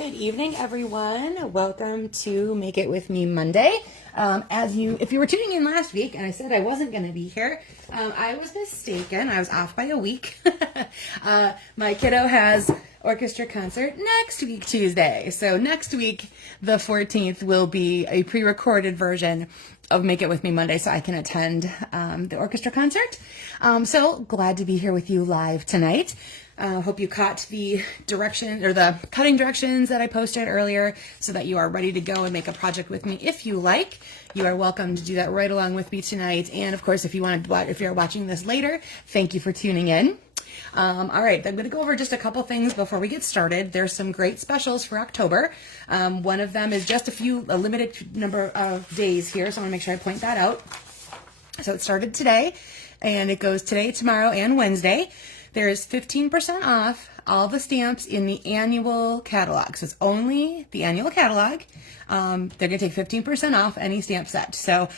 Good evening, everyone. Welcome to Make It With Me Monday. If you were tuning in last week and I said I wasn't going to be here, I was mistaken. I was off by a week. My kiddo has orchestra concert next week, Tuesday. So next week, the 14th, will be a pre-recorded version of Make It With Me Monday so I can attend the orchestra concert. So glad to be here with you live tonight. Hope you caught the direction or the cutting directions that I posted earlier so that you are ready to go and make a project with me. If you like, you are welcome to do that right along with me tonight. And of course, if you're watching this later, thank you for tuning in. All right, I'm going to go over just a couple things before we get started. There's some great specials for October. One of them is just a limited number of days here, so I want to make sure I point that out. So it started today, and it goes today, tomorrow, and Wednesday. There is 15% off all the stamps in the annual catalog. So it's only the annual catalog. They're going to take 15% off any stamp set. So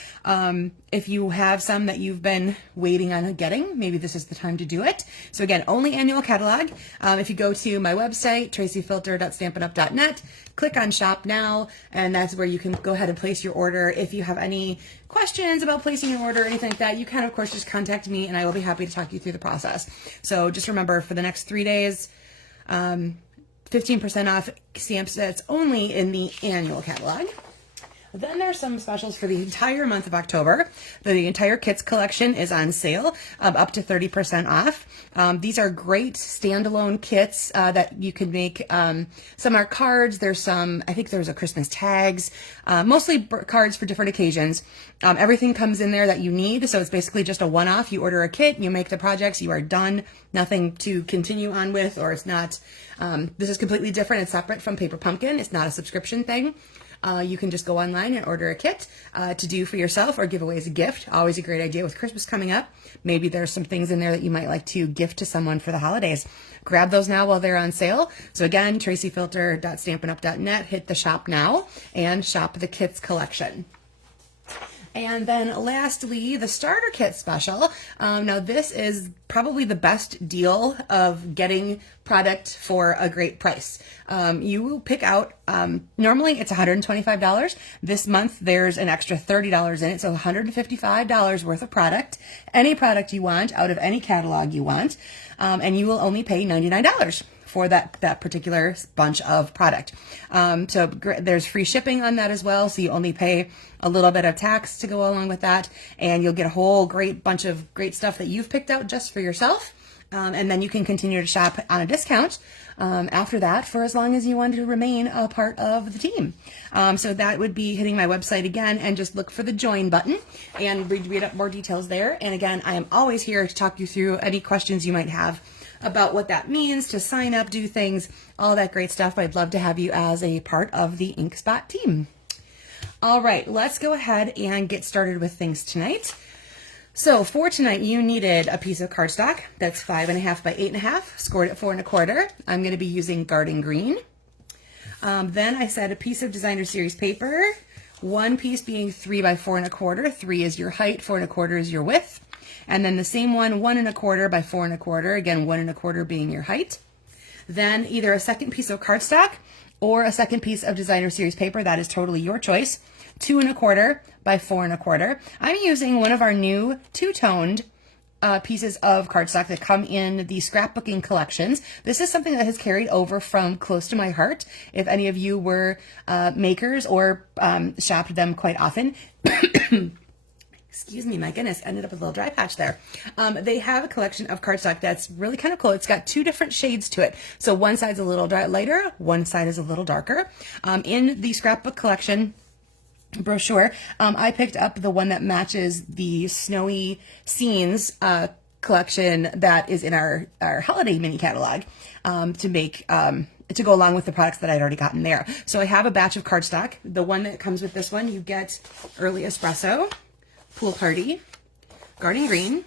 if you have some that you've been waiting on getting, maybe this is the time to do it. So again, only annual catalog. If you go to my website, tracyfilter.stampinup.net, click on Shop Now, and that's where you can go ahead and place your order. If you have any questions about placing your order or anything like that, you can, of course, just contact me, and I will be happy to talk you through the process. So just remember, for the next 3 days, 15% off stamp sets only in the annual catalog. Then there's some specials for the entire month of October. The entire kits collection is on sale, up to 30% off. These are great standalone kits that you can make. Some are cards. There's some, I think there's a Christmas tags, mostly cards for different occasions. Everything comes in there that you need. So it's basically just a one-off. You order a kit, you make the projects, you are done. Nothing to continue on with, or it's not, this is completely different and separate from Paper Pumpkin. It's not a subscription thing. You can just go online and order a kit to do for yourself or give away as a gift. Always a great idea with Christmas coming up. Maybe there's some things in there that you might like to gift to someone for the holidays. Grab those now while they're on sale. So again, tracyfilter.stampinup.net, hit the Shop Now and shop the kits collection. And then lastly, the starter kit special. Now this is probably the best deal of getting product for a great price. You pick out, normally it's $125. This month there's an extra $30 in it, so $155 worth of product. Any product you want out of any catalog you want, and you will only pay $99 for that particular bunch of product. So there's free shipping on that as well. So you only pay a little bit of tax to go along with that, and you'll get a whole great bunch of great stuff that you've picked out just for yourself. And then you can continue to shop on a discount after that for as long as you want to remain a part of the team. So that would be hitting my website again and just look for the join button and read up more details there. And again, I am always here to talk you through any questions you might have about what that means to sign up, do things, all that great stuff. I'd love to have you as a part of the InkSpot team. All right, let's go ahead and get started with things tonight. So for tonight, you needed a piece of cardstock that's 5.5 by 8.5, scored at 4 1/4. I'm going to be using Garden Green. Then I said a piece of designer series paper, one piece being 3 by 4 1/4. 3 is your height, 4 1/4 is your width. And then the same one, 1 1/4 by 4 1/4, again, 1 1/4 being your height. Then either a second piece of cardstock or a second piece of designer series paper, that is totally your choice, 2 1/4 by 4 1/4. I'm using one of our new two-toned pieces of cardstock that come in the scrapbooking collections. This is something that has carried over from close to my heart. If any of you were makers or shopped them quite often, excuse me, my goodness, ended up with a little dry patch there. They have a collection of cardstock that's really kind of cool. It's got 2 different shades to it. So one side's a little lighter, one side is a little darker. In the scrapbook collection brochure, I picked up the one that matches the Snowy Scenes collection that is in our holiday mini catalog to make to go along with the products that I'd already gotten there. So I have a batch of cardstock. The one that comes with this one, you get Early Espresso, Pool Party, Garden Green,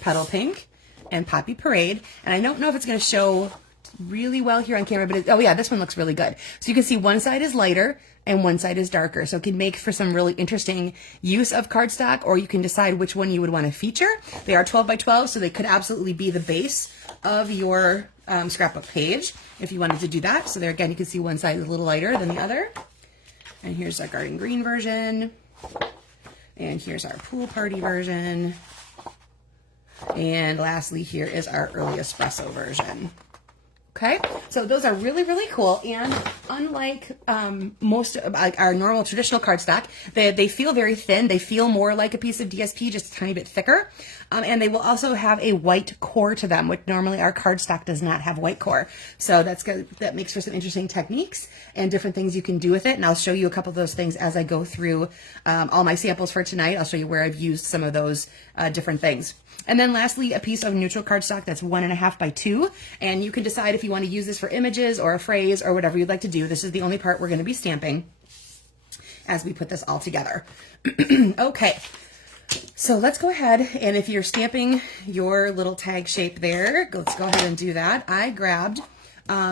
Petal Pink, and Poppy Parade. And I don't know if it's going to show really well here on camera, but oh yeah, this one looks really good. So you can see one side is lighter and one side is darker. So it can make for some really interesting use of cardstock, or you can decide which one you would want to feature. They are 12 by 12, so they could absolutely be the base of your scrapbook page if you wanted to do that. So there again, you can see one side is a little lighter than the other. And here's our garden green version. And here's our pool party version. And lastly, here is our early espresso version. Okay, so those are really, really cool. And unlike most of our normal traditional cardstock, they feel very thin. They feel more like a piece of DSP, just a tiny bit thicker. And they will also have a white core to them, which normally our cardstock does not have white core. So that's good. That makes for some interesting techniques and different things you can do with it. And I'll show you a couple of those things as I go through all my samples for tonight. I'll show you where I've used some of those different things. And then lastly, a piece of neutral cardstock that's 1.5 by 2. And you can decide if you want to use this for images or a phrase or whatever you'd like to do. This is the only part we're going to be stamping as we put this all together. Okay, so let's go ahead. And if you're stamping your little tag shape there, let's go ahead and do that. I grabbed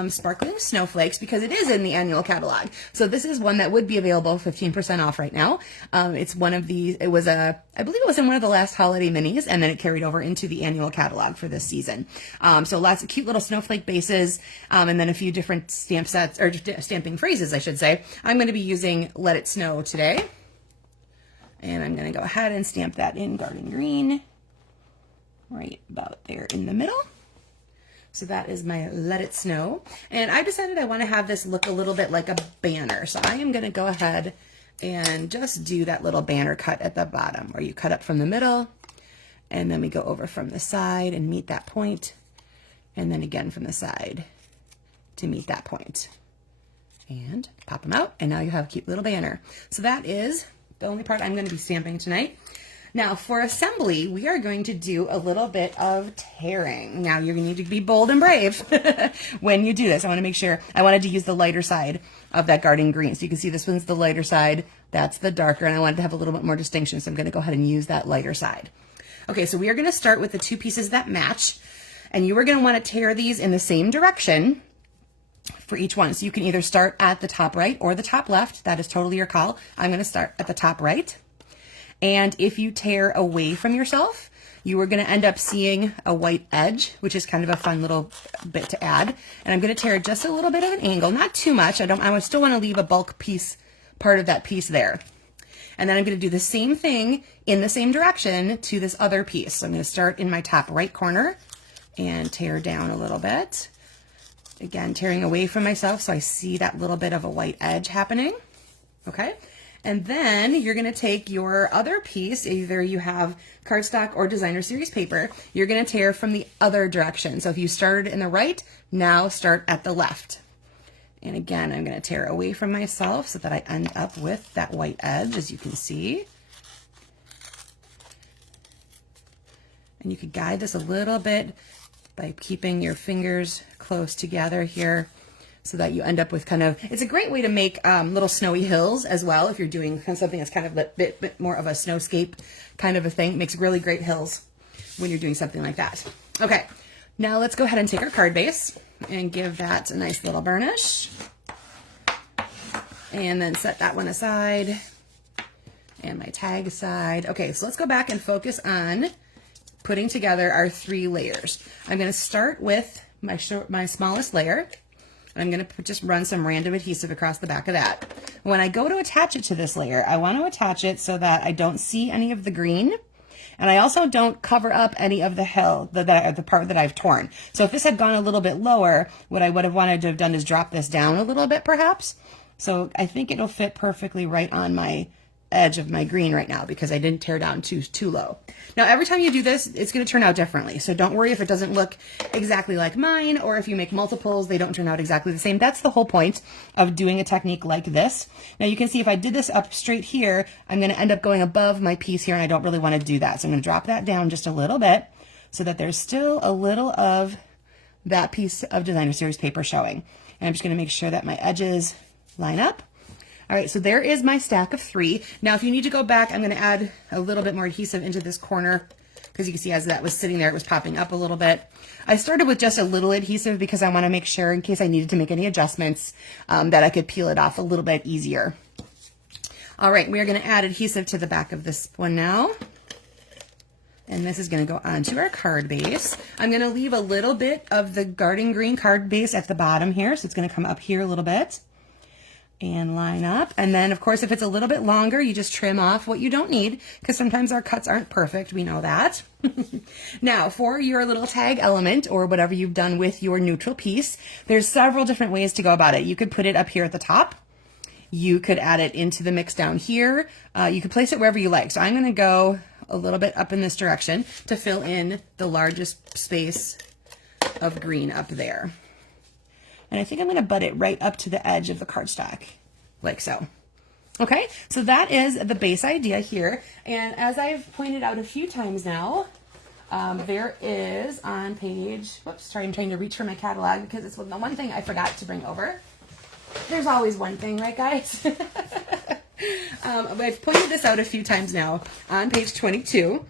sparkling snowflakes because it is in the annual catalog. So this is one that would be available 15% off right now. It's one of these, I believe it was in one of the last holiday minis, and then it carried over into the annual catalog for this season. So lots of cute little snowflake bases, and then a few different stamp sets, or stamping phrases, I should say. I'm going to be using Let It Snow today. And I'm going to go ahead and stamp that in garden green, right about there in the middle. So that is my Let It Snow. And I decided I want to have this look a little bit like a banner. So I am going to go ahead and just do that little banner cut at the bottom where you cut up from the middle and then we go over from the side and meet that point, and then again from the side to meet that point. And pop them out, and now you have a cute little banner. So that is the only part I'm going to be stamping tonight. Now for assembly, we are going to do a little bit of tearing. Now you're going to need to be bold and brave when you do this. I want to make sure, I wanted to use the lighter side of that garden green. So you can see this one's the lighter side, that's the darker, and I wanted to have a little bit more distinction. So I'm going to go ahead and use that lighter side. Okay, so we are going to start with the two pieces that match, and you are going to want to tear these in the same direction for each one. So you can either start at the top right or the top left. That is totally your call. I'm going to start at the top right. And if you tear away from yourself, you are going to end up seeing a white edge, which is kind of a fun little bit to add. And I'm going to tear just a little bit of an angle, not too much. I still want to leave a bulk piece, part of that piece there. And then I'm going to do the same thing in the same direction to this other piece. So I'm going to start in my top right corner and tear down a little bit. Again, tearing away from myself so I see that little bit of a white edge happening. Okay. And then you're going to take your other piece, either you have cardstock or designer series paper, you're going to tear from the other direction. So if you started in the right, now start at the left. And again, I'm going to tear away from myself so that I end up with that white edge, as you can see. And you could guide this a little bit by keeping your fingers close together here, so that you end up with kind of, it's a great way to make little snowy hills as well. If you're doing something that's kind of a bit more of a snowscape kind of a thing, it makes really great hills when you're doing something like that. Okay, now let's go ahead and take our card base and give that a nice little burnish. And then set that one aside and my tag aside. Okay, so let's go back and focus on putting together our 3 layers. I'm going to start with my smallest layer. I'm going to just run some random adhesive across the back of that. When I go to attach it to this layer, I want to attach it so that I don't see any of the green, and I also don't cover up any of the the part that I've torn. So if this had gone a little bit lower, what I would have wanted to have done is drop this down a little bit perhaps. So I think it'll fit perfectly right on my edge of my green right now because I didn't tear down too low. Now every time you do this, it's going to turn out differently. So don't worry if it doesn't look exactly like mine, or if you make multiples, they don't turn out exactly the same. That's the whole point of doing a technique like this. Now you can see if I did this up straight here, I'm going to end up going above my piece here, and I don't really want to do that. So I'm going to drop that down just a little bit so that there's still a little of that piece of designer series paper showing. And I'm just going to make sure that my edges line up. All right, so there is my stack of 3. Now, if you need to go back, I'm going to add a little bit more adhesive into this corner because you can see as that was sitting there, it was popping up a little bit. I started with just a little adhesive because I want to make sure, in case I needed to make any adjustments, that I could peel it off a little bit easier. All right, we are going to add adhesive to the back of this one now. And this is going to go onto our card base. I'm going to leave a little bit of the garden green card base at the bottom here. So it's going to come up here a little bit and line up. And then of course, if it's a little bit longer, you just trim off what you don't need, because sometimes our cuts aren't perfect. We know that. Now for your little tag element or whatever you've done with your neutral piece, there's several different ways to go about it. You could put it up here at the top. You could add it into the mix down here. You could place it wherever you like. So I'm going to go a little bit up in this direction to fill in the largest space of green up there. And I think I'm going to butt it right up to the edge of the cardstock, like so. Okay, so that is the base idea here. And as I've pointed out a few times now, there is on page, whoops, sorry, I'm trying to reach for my catalog because it's the one thing I forgot to bring over. There's always one thing, right guys? I've pointed this out a few times now. On page 22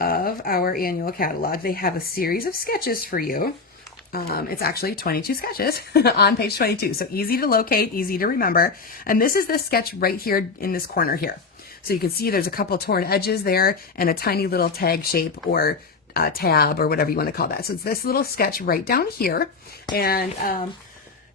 of our annual catalog, they have a series of sketches for you. It's actually 22 sketches on page 22. So easy to locate, easy to remember. And this is this sketch right here in this corner here. So you can see there's a couple torn edges there and a tiny little tag shape or tab or whatever you want to call that. So it's this little sketch right down here. And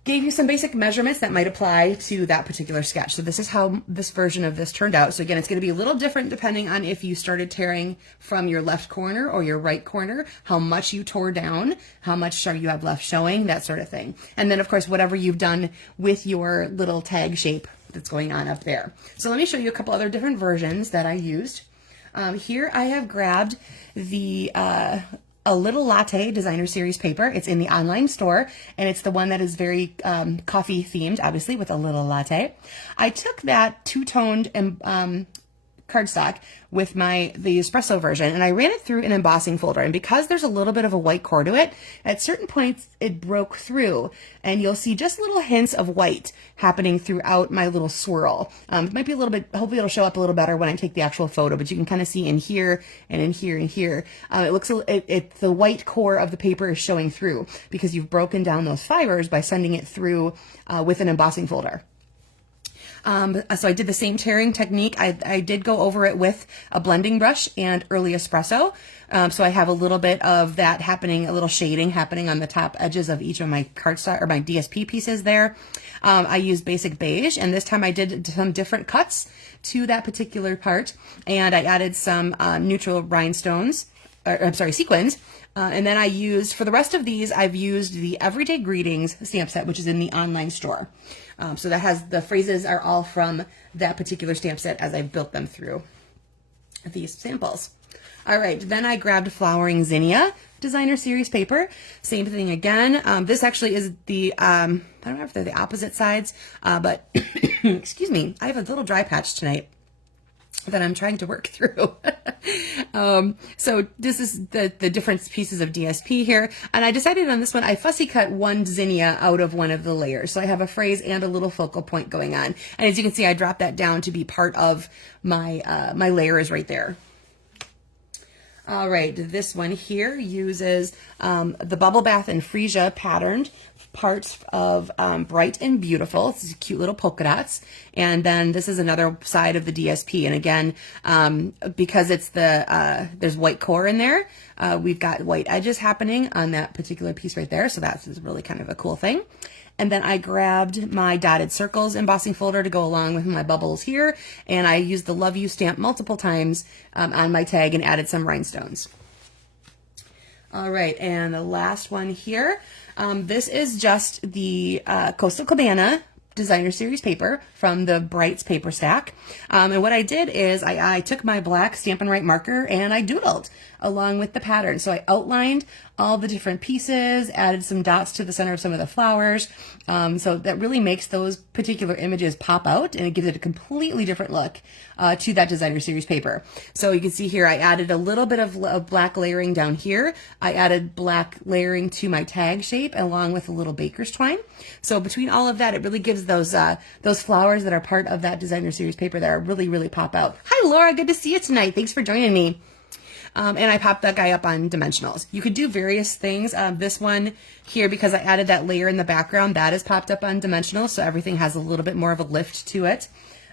gave you some basic measurements that might apply to that particular sketch. So this is how this version of this turned out. So again, it's going to be a little different depending on if you started tearing from your left corner or your right corner, how much you tore down, how much you have left showing, that sort of thing. And then of course, whatever you've done with your little tag shape that's going on up there. So let me show you a couple other different versions that I used. Here I have grabbed the a little latte designer series paper. It's in the online store, and it's the one that is very coffee themed, obviously, with a little latte. I took that two-toned cardstock with the espresso version, and I ran it through an embossing folder. And because there's a little bit of a white core to it, at certain points it broke through, and you'll see just little hints of white happening throughout my little swirl. It might be a little bit, hopefully it'll show up a little better when I take the actual photo, but you can kind of see in here and in here and here. It looks, the white core of the paper is showing through because you've broken down those fibers by sending it through with an embossing folder. So I did the same tearing technique. I did go over it with a blending brush and early espresso. So I have a little bit of that happening, a little shading happening on the top edges of each of my cardstock or my DSP pieces there. I used basic beige, and this time I did some different cuts to that particular part, and I added some neutral rhinestones, or I'm sorry, sequins. And then I used, for the rest of these, I've used the Everyday Greetings stamp set, which is in the online store. So that has, the phrases are all from that particular stamp set as I built them through these samples. All right, then I grabbed Flowering Zinnia designer series paper. Same thing again. This actually is the, I don't know if they're the opposite sides, but excuse me, I have a little dry patch tonight that I'm trying to work through. So this is the different pieces of DSP here. And I decided on this one, I fussy cut one zinnia out of one of the layers. So I have a phrase and a little focal point going on. And as you can see, I dropped that down to be part of my, my layers right there. All right, this one here uses the Bubble Bath and Freesia patterned parts of Bright and Beautiful. This is cute little polka dots. And then this is another side of the DSP. And again, because it's there's white core in there, we've got white edges happening on that particular piece right there. So that's really kind of a cool thing. And then I grabbed my dotted circles embossing folder to go along with my bubbles here. And I used the Love You stamp multiple times on my tag and added some rhinestones. All right, and the last one here. This is just the Coastal Cabana designer series paper from the Brights paper stack. And what I did is I took my black Stampin' Write marker and I doodled along with the pattern. So I outlined all the different pieces, added some dots to the center of some of the flowers. So that really makes those particular images pop out, and it gives it a completely different look to that designer series paper. So you can see here, I added a little bit of black layering down here. I added black layering to my tag shape along with a little baker's twine. So between all of that, it really gives those flowers that are part of that designer series paper that are really pop out. Hi, Laura. Good to see you tonight. Thanks for joining me. And I popped that guy up on dimensionals. You could do various things. This one here, because I added that layer in the background, that is popped up on dimensionals, so everything has a little bit more of a lift to it.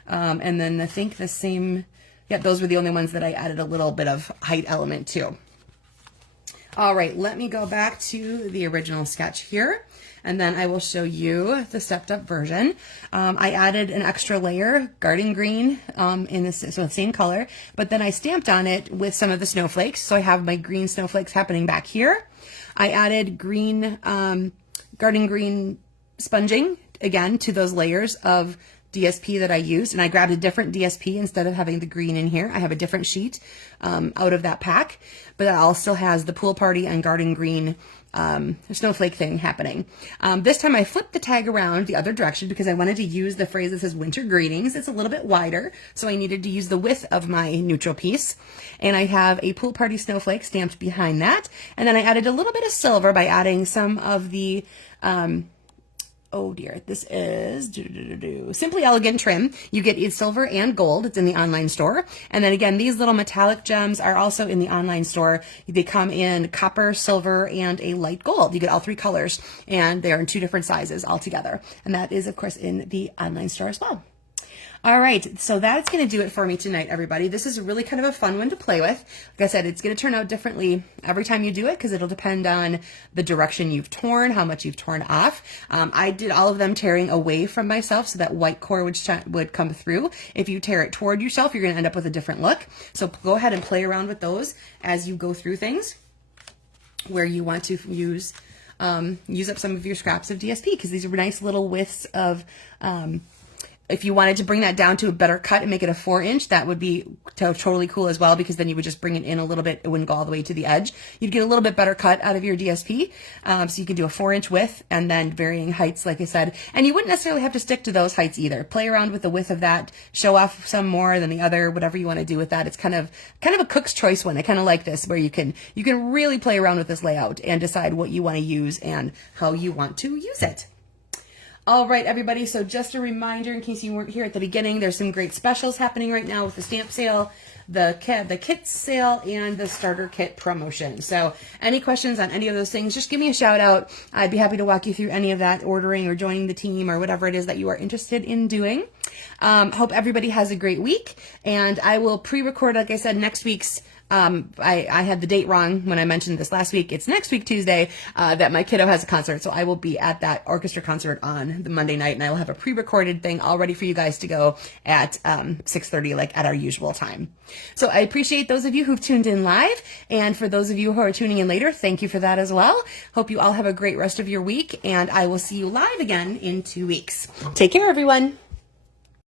And then I think the same yeah, those were the only ones that I added a little bit of height element to. All right, let me go back to the original sketch here, and then I will show you the stepped up version. I added an extra layer, garden green, in this, so the same color, but then I stamped on it with some of the snowflakes. So I have my green snowflakes happening back here. I added green, garden green sponging, again, to those layers of DSP that I used, and I grabbed a different DSP instead of having the green in here. I have a different sheet out of that pack, but that all still has the pool party and garden green snowflake thing happening. This time I flipped the tag around the other direction because I wanted to use the phrase that says winter greetings. It's a little bit wider, so I needed to use the width of my neutral piece. And I have a pool party snowflake stamped behind that. And then I added a little bit of silver by adding some of the oh dear, this is Simply Elegant trim. You get silver and gold. It's in the online store. And then again, these little metallic gems are also in the online store. They come in copper, silver, and a light gold. You get all three colors, and they are in 2 different sizes altogether. And that is, of course, in the online store as well. All right, so that's going to do it for me tonight, everybody. This is really kind of a fun one to play with. Like I said, it's going to turn out differently every time you do it because it'll depend on the direction you've torn, how much you've torn off. I did all of them tearing away from myself so that white core would come through. If you tear it toward yourself, you're going to end up with a different look. So go ahead and play around with those as you go through things where you want to use up some of your scraps of DSP, because these are nice little widths of if you wanted to bring that down to a better cut and make it a 4-inch, that would be totally cool as well, because then you would just bring it in a little bit. It wouldn't go all the way to the edge. You'd get a little bit better cut out of your DSP. So you could do a 4-inch width and then varying heights, like I said. And you wouldn't necessarily have to stick to those heights either. Play around with the width of that, show off some more than the other, whatever you want to do with that. It's kind of a cook's choice one. I kind of like this, where you can really play around with this layout and decide what you want to use and how you want to use it. All right, everybody, so just a reminder, in case you weren't here at the beginning, there's some great specials happening right now with the stamp sale, the kit sale, and the starter kit promotion. So any questions on any of those things, just give me a shout out. I'd be happy to walk you through any of that, ordering or joining the team or whatever it is that you are interested in doing. Hope everybody has a great week, and I will pre-record, like I said, next week's I had the date wrong when I mentioned this last week. It's next week, Tuesday, that my kiddo has a concert. So I will be at that orchestra concert on the Monday night, and I will have a pre-recorded thing all ready for you guys to go at 6:30, like at our usual time. So I appreciate those of you who've tuned in live. And for those of you who are tuning in later, thank you for that as well. Hope you all have a great rest of your week, and I will see you live again in 2 weeks. Take care, everyone.